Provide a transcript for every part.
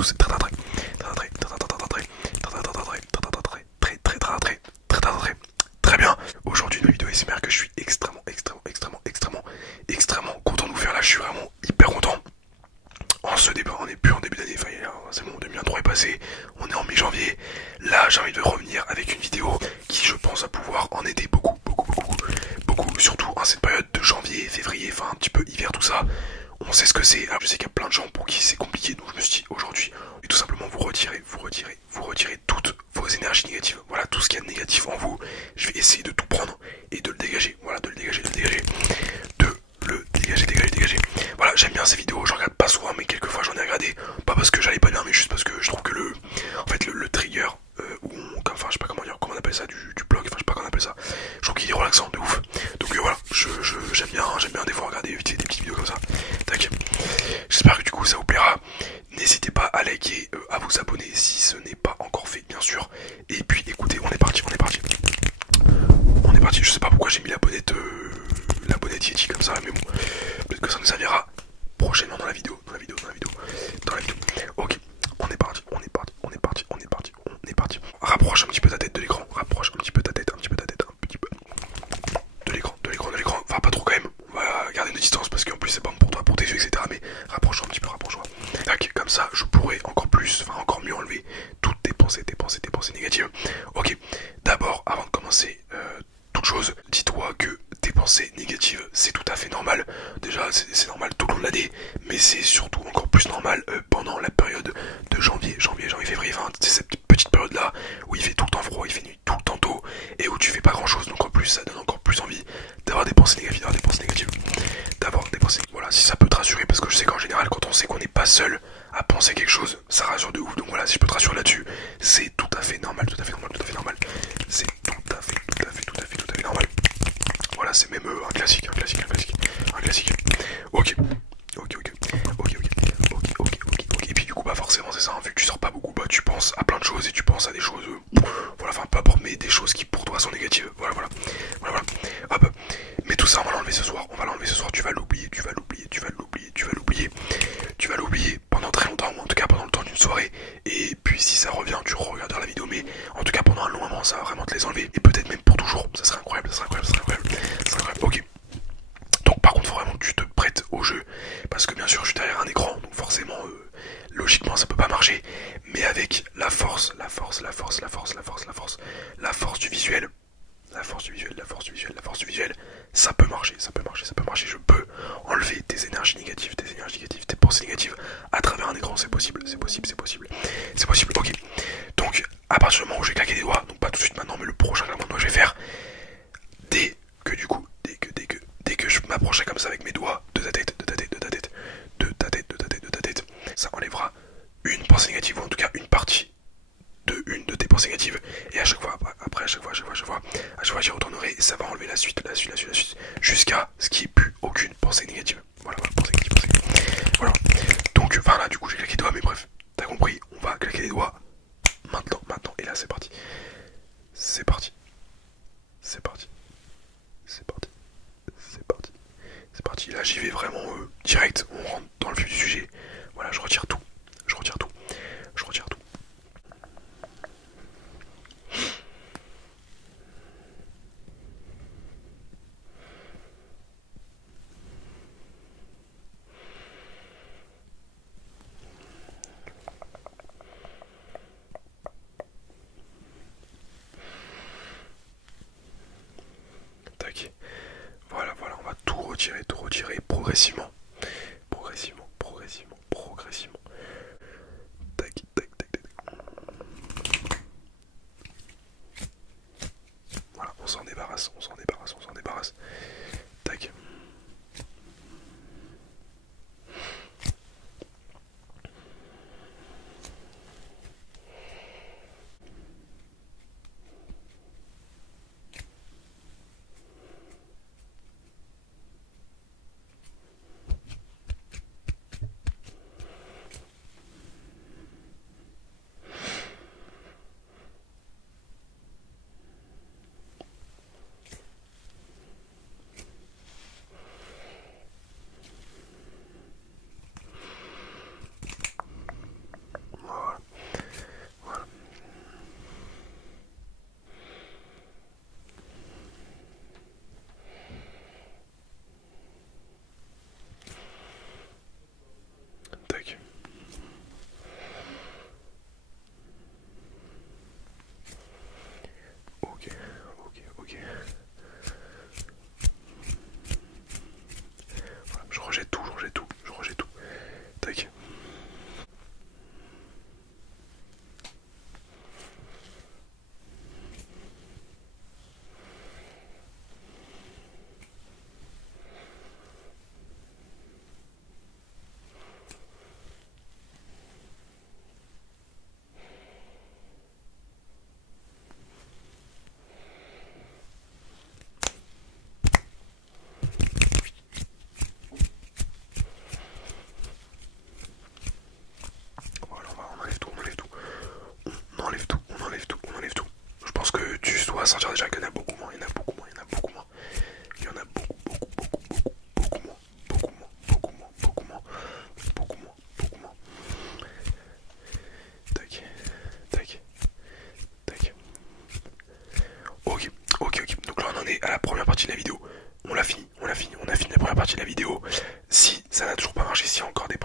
tous très bien. Aujourd'hui une vidéo ASMR que je suis extrêmement content de vous faire là, je suis vraiment hyper content. En ce débat, on n'est plus en début d'année, enfin c'est bon, 2023 est passé, on est en mi-janvier. Là j'ai envie de revenir avec une vidéo qui je pense va pouvoir en aider beaucoup, surtout en cette période de janvier, février, enfin un petit peu hiver tout ça. On sait ce que c'est, alors je sais qu'il y a plein de gens pour qui c'est compliqué, donc je me suis dit aujourd'hui, et tout simplement vous retirez toutes vos énergies négatives. Voilà, tout ce qu'il y a de négatif en vous, je vais essayer de tout prendre et de le dégager. Voilà, de le dégager. Voilà, j'aime bien ces vidéos, j'en regarde pas souvent, mais quelquefois j'en ai regardé. Pas parce que j'allais pas bien, mais juste parce que je trouve que le trigger, enfin je sais pas comment dire, comment on appelle ça, du blog, enfin je sais pas comment on appelle ça. Je trouve qu'il est relaxant de ouf. Donc voilà, j'aime bien des fois regarder des petites vidéos comme ça. Tac. J'espère que du coup ça vous plaira. N'hésitez pas à liker, à vous abonner si ce n'est pas encore fait, bien sûr. Et puis écoutez, on est parti. Je sais pas pourquoi j'ai mis la bonnette Yeti comme ça, mais bon, peut-être que ça nous servira prochainement dans la vidéo. Ok, on est parti. Rapproche un petit peu ta tête de l'écran, de l'écran. Enfin pas trop quand même, on va garder une distance parce qu'en plus c'est pas bon pour toi, pour tes yeux, etc. Mais rapproche-toi un petit peu, Tac, comme ça je pourrais encore mieux enlever toutes tes pensées négatives. Ok, d'abord avant de commencer toute chose, dis-toi que tes pensées négatives c'est tout à fait normal. Déjà c'est normal tout le long de l'année, mais c'est surtout encore plus normal pendant la période de janvier, février, enfin c'est cette petite période là où il fait tout le temps froid, il fait nuit tout le temps tôt et où tu fais pas grand chose, donc en plus ça donne encore plus envie d'avoir des pensées négatives, voilà, si ça peut te rassurer, parce que je sais qu'en général quand on sait qu'on n'est pas seul à penser quelque chose, ça rassure de ouf. Donc voilà, si je peux te rassurer là-dessus, c'est tout à fait normal, c'est tout à fait normal. Voilà, c'est même un classique. Ok. Et puis du coup, bah forcément c'est ça, hein, vu que tu sors pas beaucoup, bah tu penses à plein de choses et tu penses à des choses, voilà, enfin peu importe, mais des choses qui pour toi sont négatives. Voilà. Hop. Mais tout ça on va l'enlever ce soir, tu vas l'oublier pendant très longtemps, ou en tout cas pendant le temps d'une soirée. Et puis si ça revient, tu regarderas la vidéo, mais en tout cas pendant un long moment, ça va vraiment te les enlever. Et peut-être même pour toujours, ça serait incroyable. Ok. Donc par contre, faut vraiment que tu te prêtes au jeu, parce que bien sûr je suis derrière un écran, donc forcément, logiquement ça peut pas marcher. Mais avec la force du visuel, ça peut marcher, je peux enlever tes énergies négatives, tes pensées négatives à travers un écran, c'est possible, ok. Donc, à partir du moment où je vais claquer des doigts, donc pas tout de suite maintenant, mais le prochain claquement de doigts que je vais faire, dès que je m'approcherai comme ça avec mes doigts de ta tête, ça enlèvera une pensée négative, ou en tout cas une partie une de tes pensées négatives, et à chaque fois j'y retournerai et ça va enlever la suite, jusqu'à ce qu'il n'y ait plus aucune pensée négative. Voilà, pensée négative. Voilà. Donc enfin là du coup j'ai claqué les doigts, mais bref, t'as compris, on va claquer les doigts maintenant, et là c'est parti. Là j'y vais vraiment direct, on rentre dans le vif du sujet. Voilà, je retire tout. Tac. Voilà, on va tout retirer progressivement. Tac. Voilà, on s'en débarrasse. Tac.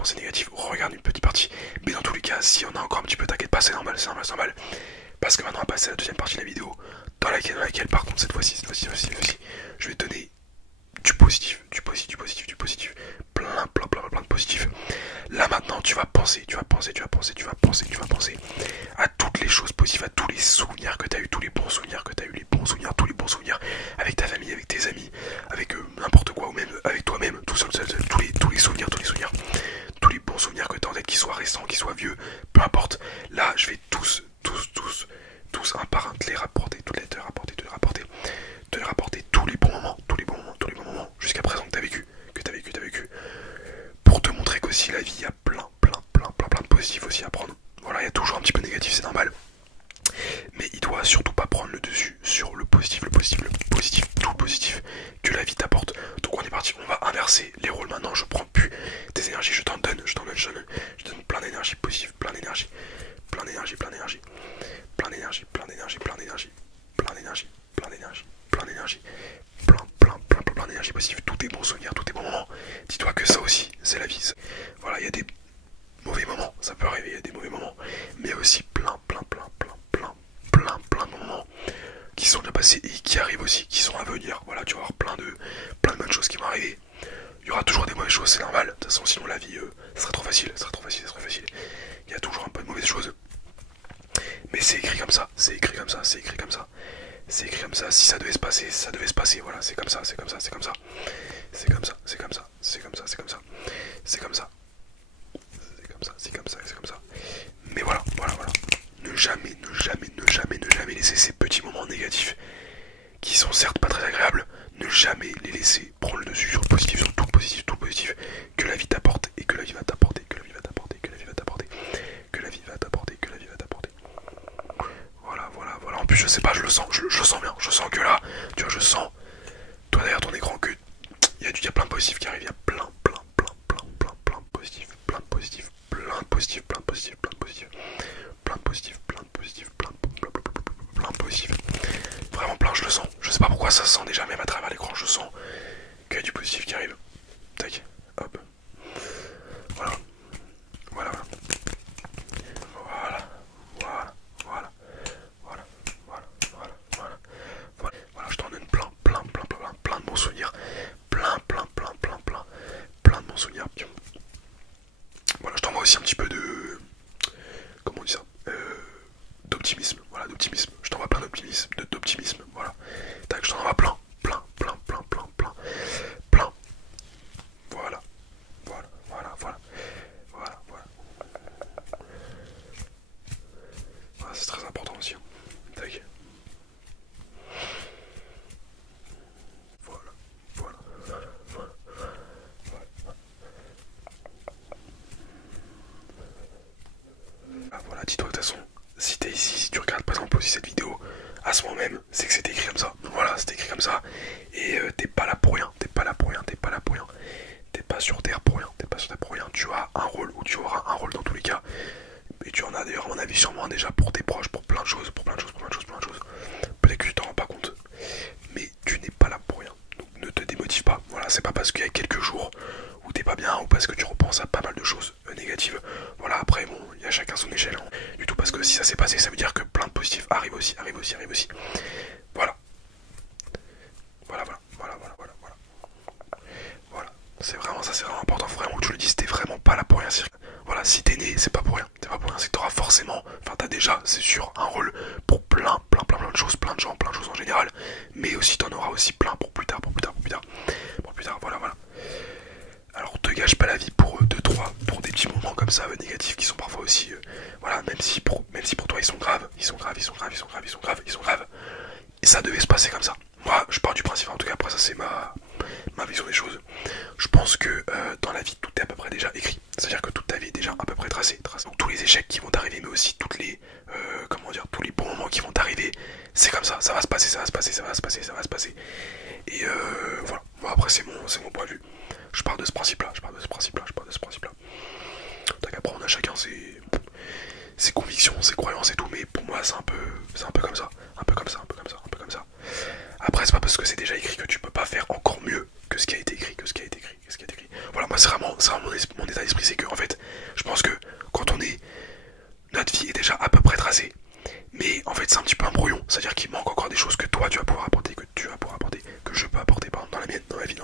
pensées négatives, regarde une petite partie. Mais dans tous les cas, si on a encore un petit peu, t'inquiète pas, c'est normal, c'est normal, c'est normal. Parce que maintenant on va passer à la deuxième partie de la vidéo, dans laquelle par contre cette fois-ci, je vais te donner du positif, du positif, plein de positif. Là maintenant tu vas penser à toutes les choses positives, à tous les souvenirs que tu as eu, tous les bons souvenirs que tu as eu, tous les bons souvenirs avec ta famille, avec tes amis, avec n'importe quoi, ou même avec toi-même, tout seul, tous les souvenirs, tous les bons souvenirs que tu as en tête, qu'ils soient récents, qu'ils soient vieux, peu importe. Là je vais tous un par un te les rapporter, te les rapporter tous les bons moments, jusqu'à présent que tu as vécu, pour te montrer qu'aussi la vie, il y a plein de positifs aussi à prendre. Voilà, il y a toujours un petit peu de négatif, c'est normal. Mais il doit surtout pas prendre le dessus sur le positif, tout le positif que la vie t'apporte. Donc on est parti, on va inverser les rôles maintenant. Je prends plus tes énergies, je donne plein d'énergie positive, plein d'énergie positive, tous tes bons souvenirs, tous tes bons moments. Dis-toi que ça aussi, c'est la vie. Voilà, il y a des mauvais moments, ça peut arriver, il y a des mauvais moments, mais aussi plein de moments qui sont déjà passés et qui arrivent aussi, qui sont à venir. Voilà, tu vas avoir plein de bonnes choses qui vont arriver. Il y aura toujours des mauvaises choses, c'est normal. De toute façon, sinon la vie, ça serait trop facile, Il y a toujours un peu de mauvaises choses. Mais c'est écrit comme ça. Si ça devait se passer, voilà, c'est comme ça. Mais voilà. Ne jamais laisser ces petits moments négatifs, qui sont certes pas très agréables, ne jamais les laisser prendre le dessus sur le positif, sur tout le positif que la vie t'apporte et que la vie va t'apporter, Voilà. En plus, je sais pas, je le sens bien. Je sens que là, tu vois, toi derrière ton écran, que il y a plein de positifs qui arrivent, il y a plein de positifs, vraiment plein, je le sens. Je sais pas pourquoi ça se sent déjà, même à travers l'écran, je sens qu'il y a du positif qui arrive. Tac, hop. Voilà, je t'en donne plein de bons souvenirs. Plein de bons souvenirs. Voilà, je t'envoie aussi un petit peu de... Comment on dit ça, d'optimisme. Voilà, d'optimisme. Je t'envoie plein d'optimisme. Voilà. Tac, je t'en envoie plein. Voilà, c'est très important aussi. Tac. Voilà, dis-toi de toute façon, si t'es ici, si tu regardes par exemple aussi cette vidéo à ce moment même, c'est que c'était écrit comme ça. Voilà, c'était écrit comme ça. Et t'es pas là pour rien. T'es pas sur Terre pour rien. Tu as un rôle, ou tu auras un rôle dans tous les cas. Et tu en as d'ailleurs, à mon avis, sûrement déjà pour tes proches, pour plein de choses. Peut-être que tu t'en rends pas compte. Mais tu n'es pas là pour rien. Donc ne te démotive pas. Voilà, c'est pas parce qu'il y a quelques jours où t'es pas bien, ou parce que tu repenses à pas mal de choses négatives. Voilà, après, bon, il y a chacun son échelle. Hein. Du tout, parce que si ça s'est passé, ça veut dire que plein de positifs arrivent aussi. Voilà. C'est vraiment ça, c'est vraiment important. Vraiment, tu le dis, t'es vraiment pas là pour rien. Voilà, si t'es né, c'est pas pour rien. C'est que t'auras forcément, enfin t'as déjà, c'est sûr, un rôle pour plein de choses, plein de gens en général. Mais aussi t'en auras aussi plein pour plus tard. Voilà. Alors te gâche pas la vie pour pour des petits moments comme ça, négatifs, qui sont parfois aussi, voilà, même si pour toi ils sont graves. Et ça devait se passer comme ça. Moi, je pars du principe, en tout cas, après ça c'est ma vision des choses. Je pense que dans la vie, tout est à peu près déjà écrit. C'est-à-dire que toute ta vie est déjà à peu près tracée. Donc tous les échecs qui vont t'arriver, mais aussi tous les bons moments qui vont t'arriver, c'est comme ça va se passer. Et voilà. Bon, après c'est mon point de vue. Je pars de ce principe-là. Donc après on a chacun ses convictions, ses croyances et tout, mais pour moi c'est un peu comme ça. Après c'est pas parce que c'est déjà écrit que tu peux pas faire encore mieux que ce qui a été écrit. Voilà, moi c'est ça mon état d'esprit, c'est que en fait, je pense que quand notre vie est déjà à peu près tracée, mais en fait c'est un petit peu un brouillon, c'est-à-dire qu'il manque encore des choses que toi tu vas pouvoir apporter, que tu vas pouvoir apporter, que je peux apporter par exemple, dans la mienne, dans la vie.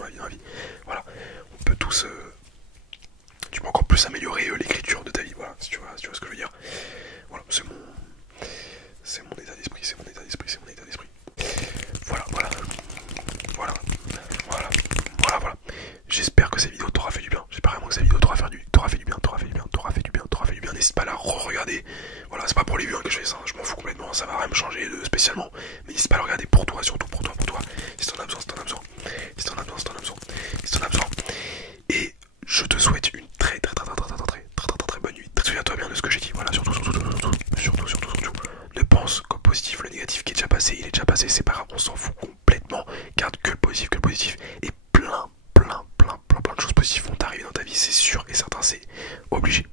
Voilà, on peut tous, tu peux encore plus améliorer l'écriture de ta vie, voilà, si tu vois ce que je veux dire. Voilà, c'est mon état d'esprit, c'est mon état d'esprit, c'est mon état d'esprit. Voilà. J'espère que cette vidéo t'aura fait du bien. J'espère vraiment que cette vidéo t'aura fait du bien. N'hésite pas à la re-regarder. Voilà, c'est pas pour les vues que je fais ça, je m'en fous complètement, ça va rien me changer spécialement. Mais n'hésite pas à la regarder pour toi, surtout pour toi. Si t'en as besoin. Et je te souhaite une très bonne nuit. Souviens-toi bien de ce que j'ai dit. Voilà, surtout. Ne pense qu'au positif, le négatif qui est déjà passé, il est déjà passé, c'est pas grave, on s'en fout complètement. Garde que le positif. Et plein de choses positives vont t'arriver dans ta vie, c'est sûr et certain, c'est obligé.